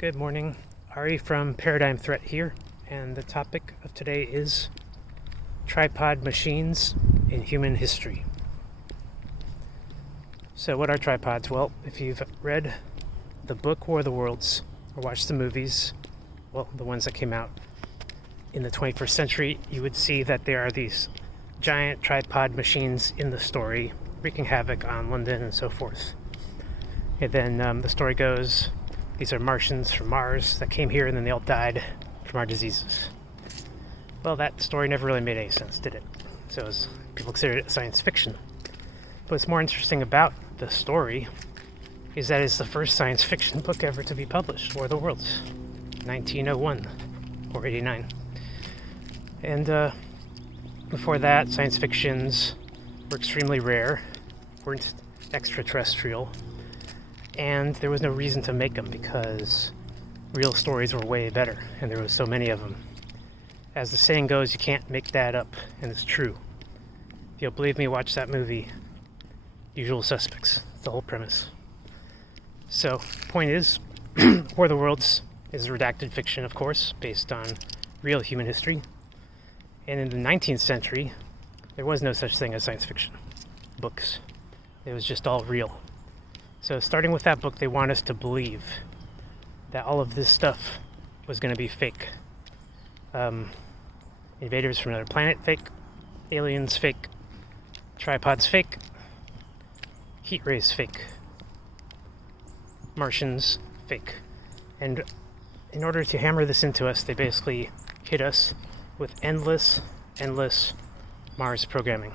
Good morning, Ari from Paradigm Threat here, and the topic of today is tripod machines in human history. So what are tripods? Well, if you've read the book War of the Worlds or watched the movies, well, the ones that came out in the 21st century, you would see that there are these giant tripod machines in the story wreaking havoc on London and so forth. And then the story goes, these are Martians from Mars that came here and then they all died from our diseases. Well, that story never really made any sense, did it? So people considered it science fiction. But what's more interesting about the story is that it's the first science fiction book ever to be published, War of the Worlds, 1901 or 89. And before that, science fictions were extremely rare, weren't extraterrestrial, and there was no reason to make them because real stories were way better, and there was so many of them. As the saying goes, you can't make that up, and it's true. If you'll believe me, watch that movie, Usual Suspects. It's the whole premise. So, point is, War of the Worlds is redacted fiction, of course, based on real human history. And in the 19th century, there was no such thing as science fiction books. It was just all real. So starting with that book, they want us to believe that all of this stuff was going to be fake. Invaders from another planet, fake. Aliens, fake. Tripods, fake. Heat rays, fake. Martians, fake. And in order to hammer this into us, they basically hit us with endless Mars programming.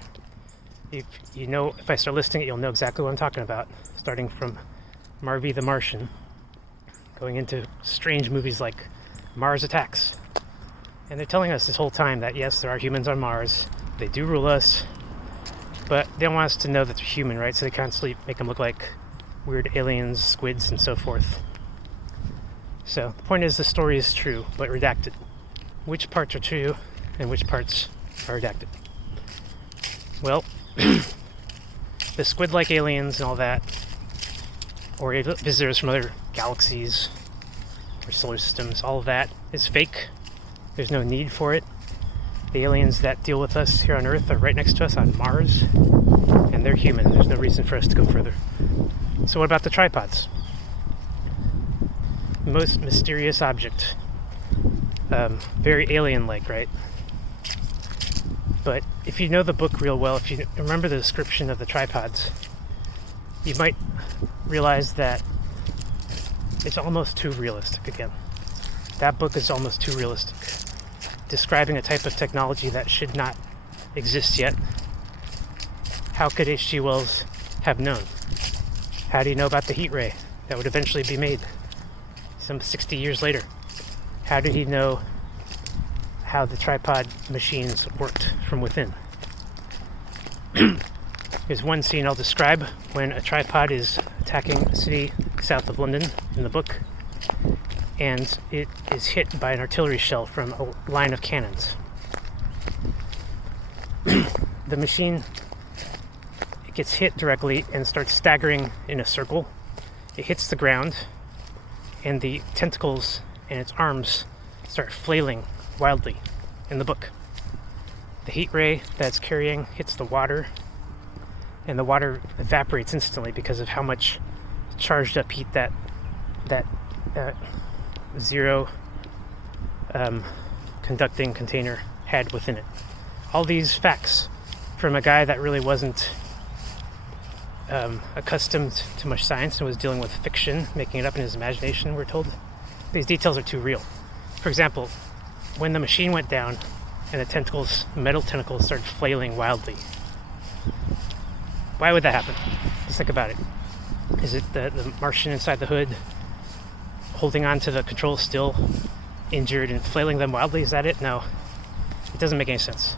If I start listing it, you'll know exactly what I'm talking about. Starting from Marvy the Martian, going into strange movies like Mars Attacks. And they're telling us this whole time that yes, there are humans on Mars, they do rule us, but they don't want us to know that they're human, right? So they constantly make them look like weird aliens, squids, and so forth. So the point is the story is true, but redacted. Which parts are true and which parts are redacted? Well, the squid-like aliens and all that, or visitors from other galaxies or solar systems, all of that is fake. There's no need for it. The aliens that deal with us here on Earth are right next to us on Mars, and they're human. There's no reason for us to go further. So what about the tripods? Most mysterious object. Very alien-like, right? But if you know the book real well, if you remember the description of the tripods, you might realize that it's almost too realistic again. That book is almost too realistic, describing a type of technology that should not exist yet. How could H.G. Wells have known? How do you know about the heat ray that would eventually be made some 60 years later? How did he know how the tripod machines worked from within? There's one scene I'll describe when a tripod is attacking a city south of London in the book, and it is hit by an artillery shell from a line of cannons. The machine, it gets hit directly and starts staggering in a circle. It hits the ground, and the tentacles and its arms start flailing wildly in the book. The heat ray that's carrying hits the water, and the water evaporates instantly because of how much charged up heat that zero conducting container had within it. All these facts from a guy that really wasn't accustomed to much science and was dealing with fiction, making it up in his imagination, we're told. These details are too real. For example, when the machine went down and the metal tentacles started flailing wildly, why would that happen? Just think about it. Is it the Martian inside the hood holding on to the controls still, injured and flailing them wildly? Is that it? No. It doesn't make any sense.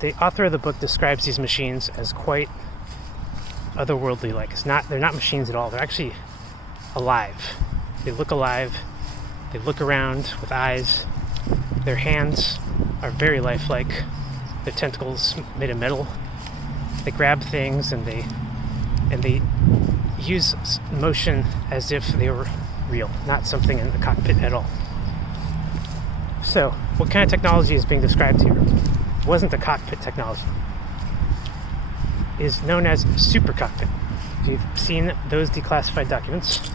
The author of the book describes these machines as quite otherworldly-like. They're not machines at all. They're actually alive. They look alive. They look around with eyes. Their hands are very lifelike. Their tentacles made of metal. They grab things and they use motion as if they were real, not something in the cockpit at all. So, what kind of technology is being described here? It wasn't the cockpit technology. It is known as super cockpit. If you've seen those declassified documents,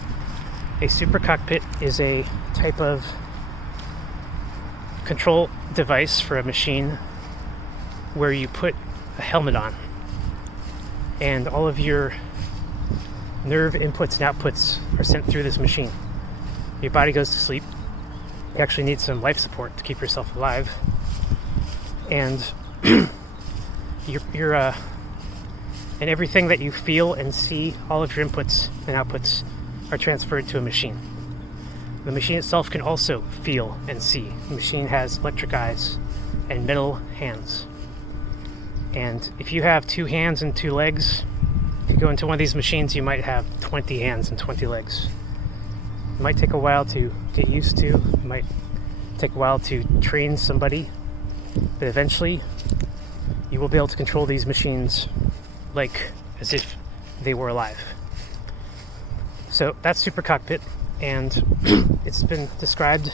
a super cockpit is a type of control device for a machine where you put a helmet on and all of your nerve inputs and outputs are sent through this machine. Your body goes to sleep. You actually need some life support to keep yourself alive. And and everything that you feel and see, all of your inputs and outputs are transferred to a machine. The machine itself can also feel and see. The machine has electric eyes and metal hands. And if you have 2 hands and 2 legs, if you go into one of these machines, you might have 20 hands and 20 legs. It might take a while to get used to. It might take a while to train somebody. But eventually, you will be able to control these machines like as if they were alive. So that's super cockpit, and it's been described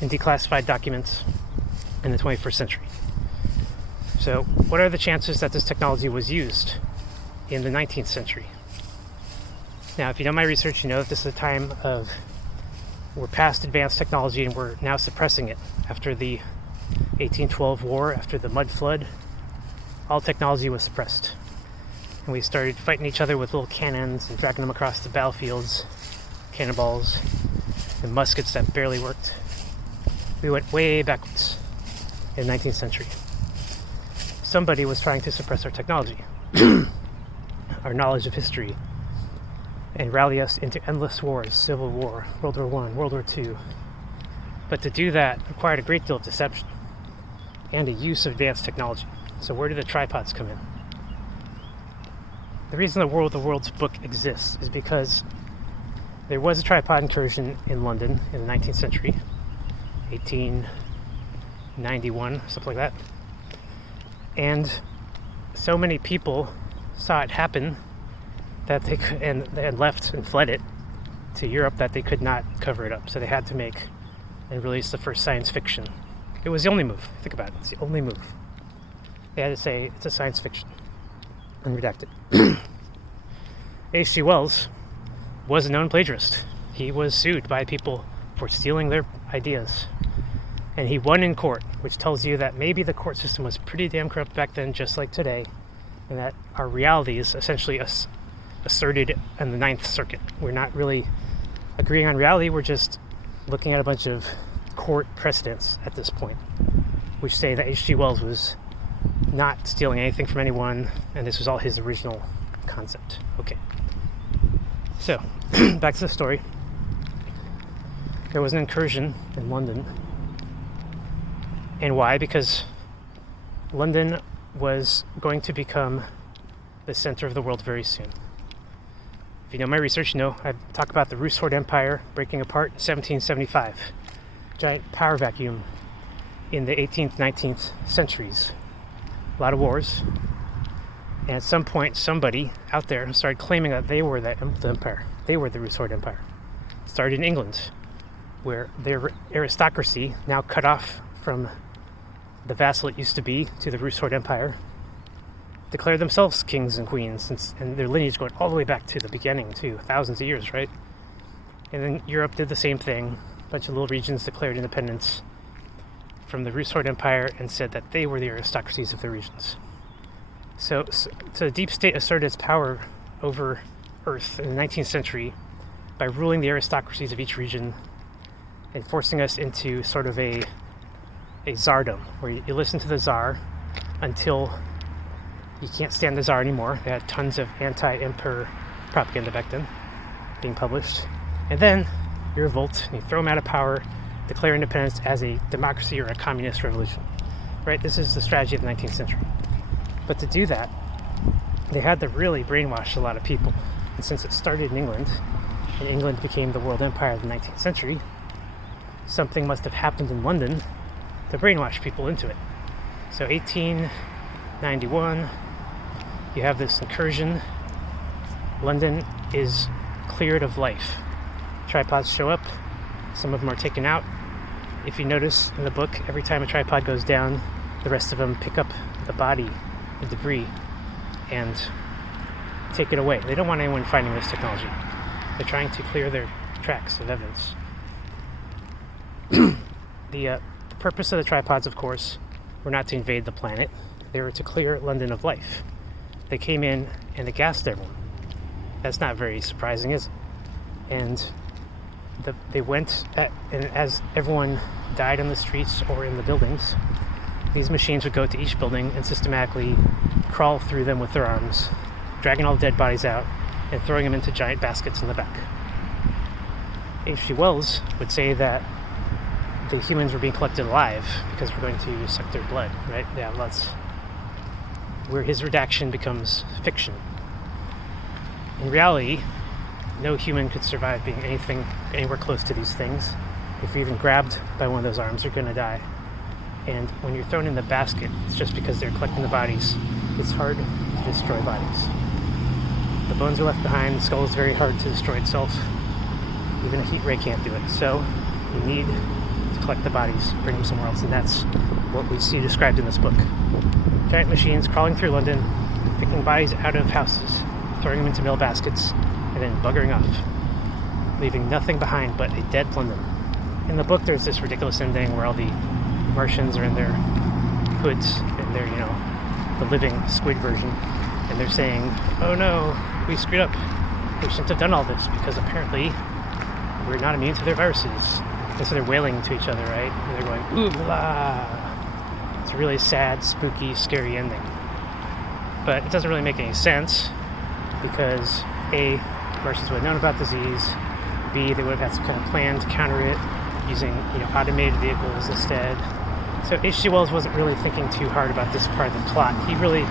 in declassified documents in the 21st century. So what are the chances that this technology was used in the 19th century? Now, if you know my research, you know that this is a time of we're past advanced technology and we're now suppressing it. After the 1812 war, after the mud flood, all technology was suppressed. And we started fighting each other with little cannons and dragging them across the battlefields, cannonballs, and muskets that barely worked. We went way backwards in the 19th century. Somebody was trying to suppress our technology, our knowledge of history, and rally us into endless wars, Civil War, World War I, World War II. But to do that required a great deal of deception and a use of advanced technology. So where do the tripods come in? The reason the War of the Worlds book exists is because there was a tripod incursion in London in the 19th century, 1891, something like that. And so many people saw it happen that they could, and left and fled it to Europe, that they could not cover it up. So they had to make and release the first science fiction. It was the only move. Think about it. It's the only move. They had to say it's a science fiction and redact it. H.G. Wells was a known plagiarist. He was sued by people for stealing their ideas. And he won in court, which tells you that maybe the court system was pretty damn corrupt back then, just like today, and that our reality is essentially asserted in the Ninth Circuit. We're not really agreeing on reality, we're just looking at a bunch of court precedents at this point, which say that H.G. Wells was not stealing anything from anyone, and this was all his original concept. Okay. So, back to the story. There was an incursion in London. And why? Because London was going to become the center of the world very soon. If you know my research, you know I talk about the Rus Horde Empire breaking apart in 1775. Giant power vacuum in the 18th, 19th centuries. A lot of wars. And at some point, somebody out there started claiming that they were the empire. They were the Rus Horde Empire. It started in England, where their aristocracy, now cut off from the vassal it used to be to the Rus Horde Empire, declared themselves kings and queens, and their lineage going all the way back to the beginning, to thousands of years, right? And then Europe did the same thing. A bunch of little regions declared independence from the Rus Horde Empire and said that they were the aristocracies of the regions. So the deep state asserted its power over Earth in the 19th century by ruling the aristocracies of each region and forcing us into sort of a czardom, where you listen to the czar until you can't stand the czar anymore. They had tons of anti-emperor propaganda back then being published. And then you revolt and you throw him out of power, declare independence as a democracy or a communist revolution. Right? This is the strategy of the 19th century. But to do that, they had to really brainwash a lot of people. And since it started in England, and England became the world empire of the 19th century, something must have happened in London to brainwash people into it. So 1891, you have this incursion. London is cleared of life. tripods show up. Some of them are taken out. If you notice in the book, every time a tripod goes down, the rest of them pick up the body, the debris, and take it away. They don't want anyone finding this technology. They're trying to clear their tracks of evidence. The purpose of the tripods, of course, were not to invade the planet. They were to clear London of life. They came in and they gassed everyone. That's not very surprising, is it? And they went, and as everyone died on the streets or in the buildings, these machines would go to each building and systematically crawl through them with their arms, dragging all the dead bodies out and throwing them into giant baskets in the back. H.G. Wells would say that the humans were being collected alive because we're going to suck their blood, right? Yeah, that's where his redaction becomes fiction. In reality, no human could survive being anywhere close to these things. If you're even grabbed by one of those arms, you're going to die. And when you're thrown in the basket, it's just because they're collecting the bodies. It's hard to destroy bodies. The bones are left behind. The skull is very hard to destroy itself. Even a heat ray can't do it. So you need to collect the bodies, bring them somewhere else. And that's what we see described in this book. Giant machines crawling through London, picking bodies out of houses, throwing them into mail baskets, and then buggering off, leaving nothing behind but a dead London. In the book, there's this ridiculous ending where all the Martians are in their hoods, and they're, the living squid version, and they're saying, oh no, we screwed up. We shouldn't have done all this, because apparently we're not immune to their viruses. And so they're wailing to each other, right? And they're going, ooh la. It's a really sad, spooky, scary ending. But it doesn't really make any sense, because A, Martians would have known about disease. B, they would have had some kind of plan to counter it using, automated vehicles instead. So H.G. Wells wasn't really thinking too hard about this part of the plot. He really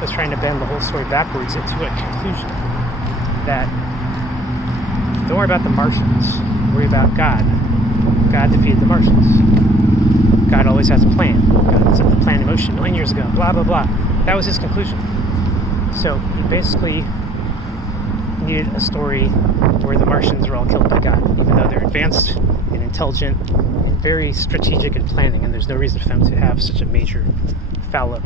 was trying to bend the whole story backwards into a conclusion that don't worry about the Martians, worry about God. God defeated the Martians. God always has a plan. God set the plan in motion a million years ago, blah, blah, blah. That was his conclusion. So he basically needed a story where the Martians were all killed by God, even though they're advanced and intelligent and very strategic in planning, and there's no reason for them to have such a major foul up.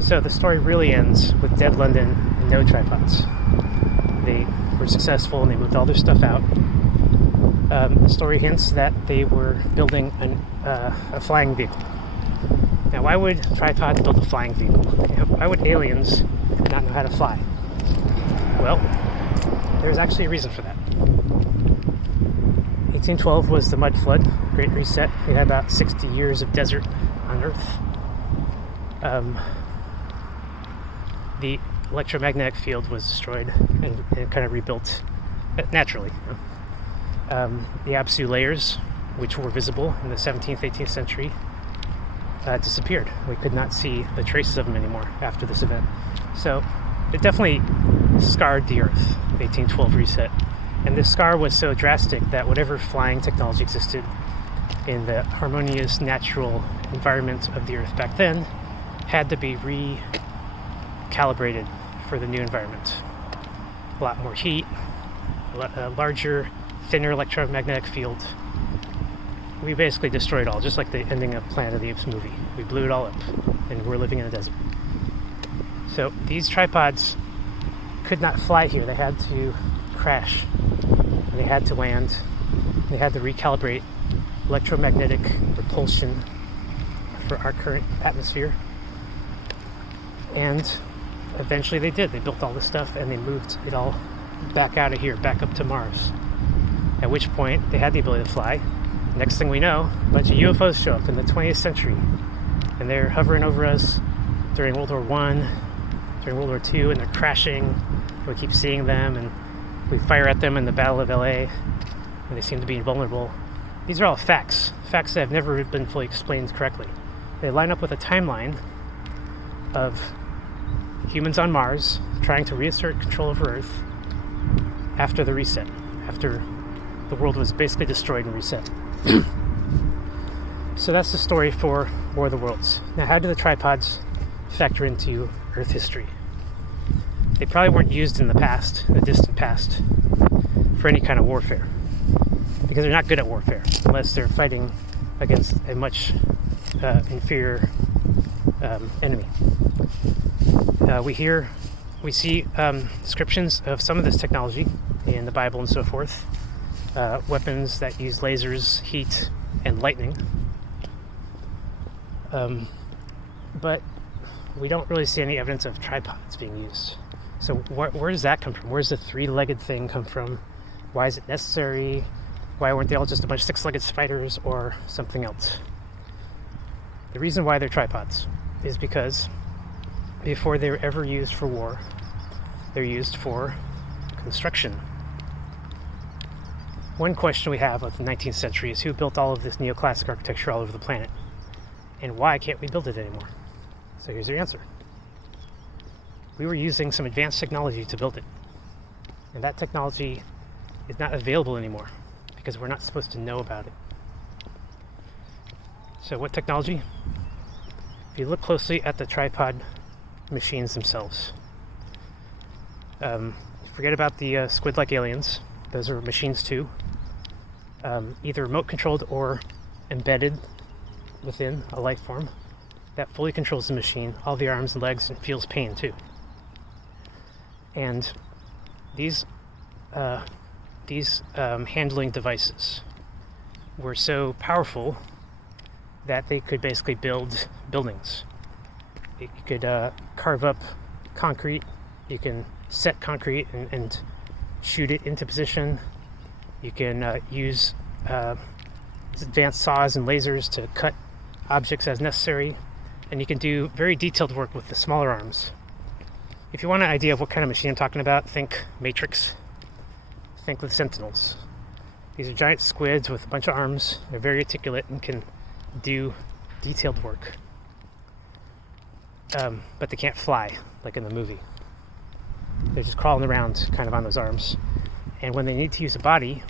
So the story really ends with dead London and no tripods. They were successful and they moved all their stuff out. The story hints that they were building a flying vehicle. Now, why would tripods build a flying vehicle? Why would aliens not know how to fly? Well, there's actually a reason for that. 1812 was the mud flood, Great Reset. We had about 60 years of desert on Earth. The electromagnetic field was destroyed and kind of rebuilt naturally. The Apsu layers, which were visible in the 17th, 18th century, disappeared. We could not see the traces of them anymore after this event. So it definitely scarred the Earth, the 1812 reset. And this scar was so drastic that whatever flying technology existed in the harmonious, natural environment of the Earth back then had to be recalibrated for the new environment. A lot more heat, a larger, thinner electromagnetic field. We basically destroyed it all, just like the ending of Planet of the Apes movie. We blew it all up, and we're living in a desert. So these tripods could not fly here. They had to crash. They had to land. They had to recalibrate electromagnetic repulsion for our current atmosphere. And eventually they did. They built all this stuff and they moved it all back out of here, back up to Mars. At which point they had the ability to fly. Next thing we know, a bunch of UFOs show up in the 20th century. And they're hovering over us during World War I, during World War II, and they're crashing. We keep seeing them, and we fire at them in the Battle of LA, and they seem to be invulnerable. These are all facts that have never been fully explained correctly. They line up with a timeline of humans on Mars trying to reassert control over Earth after the reset, after the world was basically destroyed and reset. So that's the story for War of the Worlds. Now, how do the tripods factor into Earth history? They probably weren't used in the past, in the distant past, for any kind of warfare. because they're not good at warfare unless they're fighting against a much inferior enemy. We see descriptions of some of this technology in the Bible and so forth. Weapons that use lasers, heat, and lightning. But we don't really see any evidence of tripods being used. So where does that come from? Where's the three-legged thing come from? Why is it necessary? Why weren't they all just a bunch of six-legged spiders or something else? The reason why they're tripods is because before they were ever used for war, they're used for construction. One question we have of the 19th century is who built all of this neoclassic architecture all over the planet? And why can't we build it anymore? So here's your answer. We were using some advanced technology to build it. And that technology is not available anymore because we're not supposed to know about it. So what technology? If you look closely at the tripod machines themselves, forget about the squid-like aliens. Those are machines too. Either remote controlled or embedded within a life form that fully controls the machine, all the arms and legs, and feels pain too. And these handling devices were so powerful that they could basically build buildings. You could carve up concrete. You can set concrete and shoot it into position. You can use advanced saws and lasers to cut objects as necessary. And you can do very detailed work with the smaller arms. If you want an idea of what kind of machine I'm talking about, think Matrix. Think the Sentinels. These are giant squids with a bunch of arms. They're very articulate and can do detailed work. But they can't fly, like in the movie. They're just crawling around kind of on those arms. And when they need to use a body,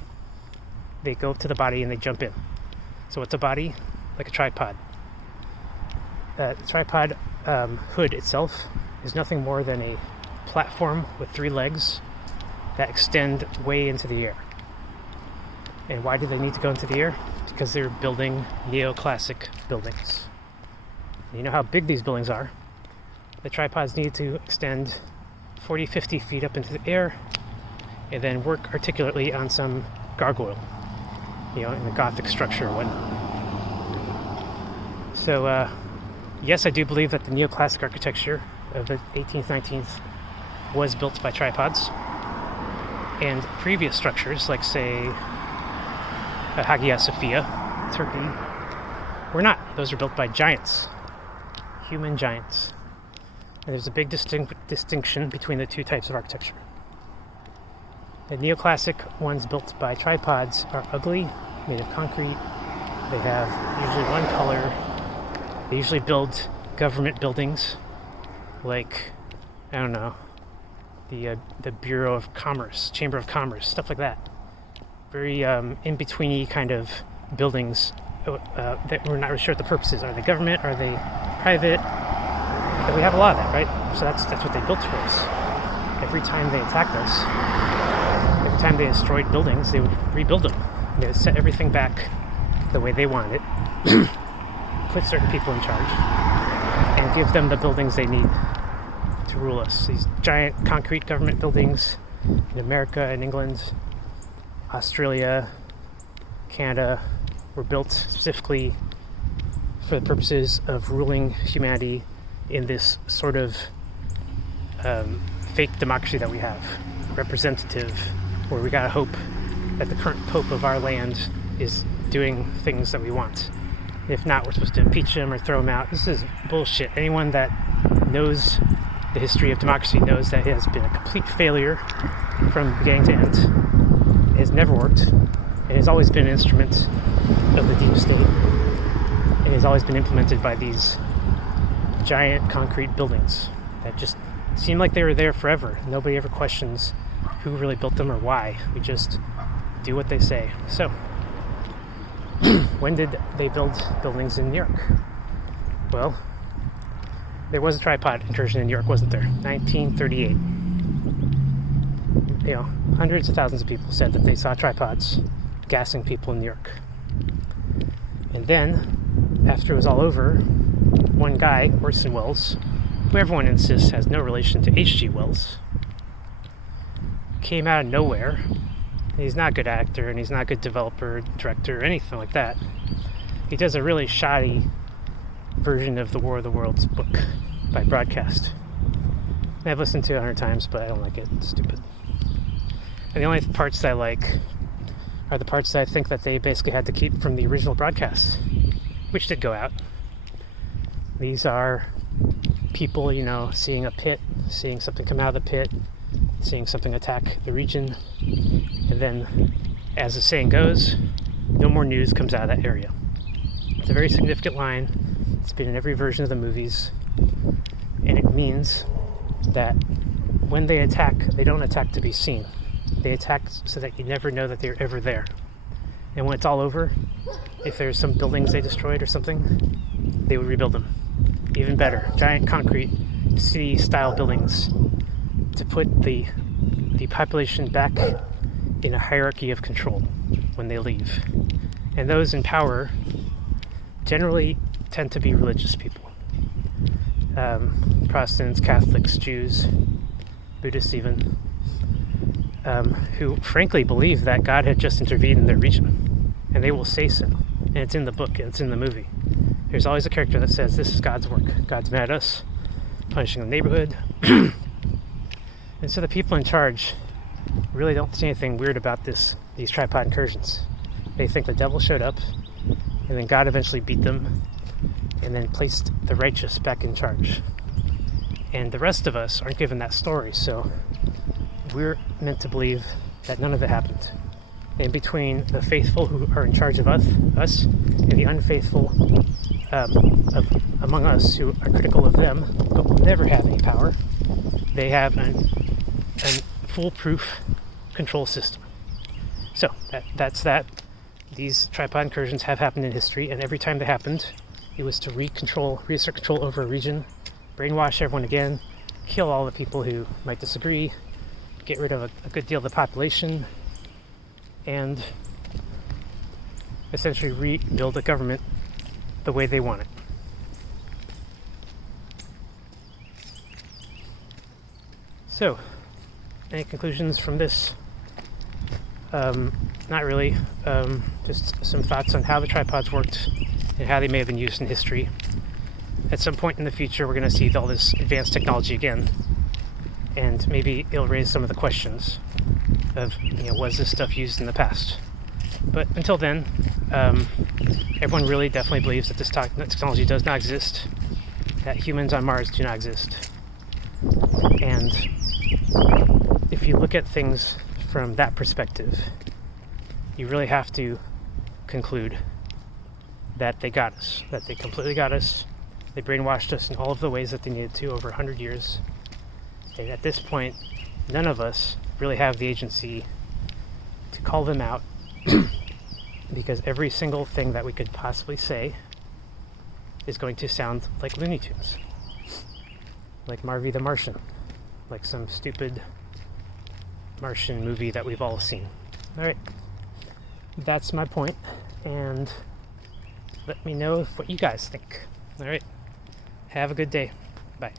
they go up to the body and they jump in. So what's a body? Like a tripod. The tripod hood itself is nothing more than a platform with three legs that extend way into the air. And why do they need to go into the air? Because they're building neoclassic buildings. And you know how big these buildings are. The tripods need to extend 40, 50 feet up into the air and then work articulately on some gargoyle, in a Gothic structure or whatnot. So, yes, I do believe that the neoclassic architecture of the 18th, 19th was built by tripods. And previous structures, like, say, Hagia Sophia, Turkey, were not. Those were built by giants, human giants. And there's a big distinction between the two types of architecture. The neoclassic ones built by tripods are ugly, made of concrete. They have usually one color. They usually build government buildings, like, I don't know, the Bureau of Commerce, Chamber of Commerce, stuff like that. Very in-betweeny kind of buildings that we're not really sure what the purpose is. Are they government? Are they private? But we have a lot of that, right? So that's what they built for us. Every time they attacked us, every time they destroyed buildings, they would rebuild them. They would set everything back the way they wanted it, put certain people in charge, and give them the buildings they need to rule us. These giant concrete government buildings in America and England, Australia, Canada, were built specifically for the purposes of ruling humanity in this sort of fake democracy that we have, representative, where we gotta hope that the current pope of our land is doing things that we want. If not, we're supposed to impeach him or throw him out. This is bullshit. Anyone that knows the history of democracy knows that it has been a complete failure from beginning to end. It has never worked. It has always been an instrument of the deep state. It has always been implemented by these giant concrete buildings that just seem like they were there forever. Nobody ever questions who really built them or why. We just do what they say. So, when did they build buildings in New York? Well, there was a tripod incursion in New York, wasn't there? 1938. Hundreds of thousands of people said that they saw tripods gassing people in New York. And then, after it was all over, one guy, Orson Welles, who everyone insists has no relation to H.G. Wells, came out of nowhere. He's not a good actor, and he's not a good developer, director, or anything like that. He does a really shoddy version of the War of the Worlds book by broadcast. I've listened to it 100 times, but I don't like it. It's stupid. And the only parts that I like are the parts that I think that they basically had to keep from the original broadcast, which did go out. These are people, seeing a pit, seeing something come out of the pit, seeing something attack the region, and then, as the saying goes, no more news comes out of that area. It's a very significant line. It's been in every version of the movies, and it means that when they attack, they don't attack to be seen. They attack so that you never know that they're ever there. And when it's all over, if there's some buildings they destroyed or something, they would rebuild them. Even better, giant concrete city-style buildings to put the population back in a hierarchy of control when they leave. And those in power generally tend to be religious people. Protestants, Catholics, Jews, Buddhists even, who frankly believe that God had just intervened in their region. And they will say so. And it's in the book, and it's in the movie. There's always a character that says, this is God's work. God's mad at us, punishing the neighborhood. And so the people in charge really don't see anything weird about these tripod incursions. They think the devil showed up, and then God eventually beat them, and then placed the righteous back in charge. And the rest of us aren't given that story, so we're meant to believe that none of it happened. And between the faithful who are in charge of us and the unfaithful among us who are critical of them but will never have any power, they have a foolproof control system. So that's that. These tripod incursions have happened in history, and every time they happened, it was to reassert control over a region, brainwash everyone again, kill all the people who might disagree, get rid of a good deal of the population, and essentially rebuild a government the way they want it. So, any conclusions from this? Not really. Just some thoughts on how the tripods worked and how they may have been used in history. At some point in the future, we're going to see all this advanced technology again, and maybe it'll raise some of the questions of, was this stuff used in the past? But until then, everyone really definitely believes that this technology does not exist, that humans on Mars do not exist. And if you look at things from that perspective, you really have to conclude that they got us, that they completely got us. They brainwashed us in all of the ways that they needed to over 100 years. And at this point, none of us really have the agency to call them out because every single thing that we could possibly say is going to sound like Looney Tunes, like Marvy the Martian, like some stupid Martian movie that we've all seen. All right, that's my point, and let me know what you guys think. All right, have a good day. Bye.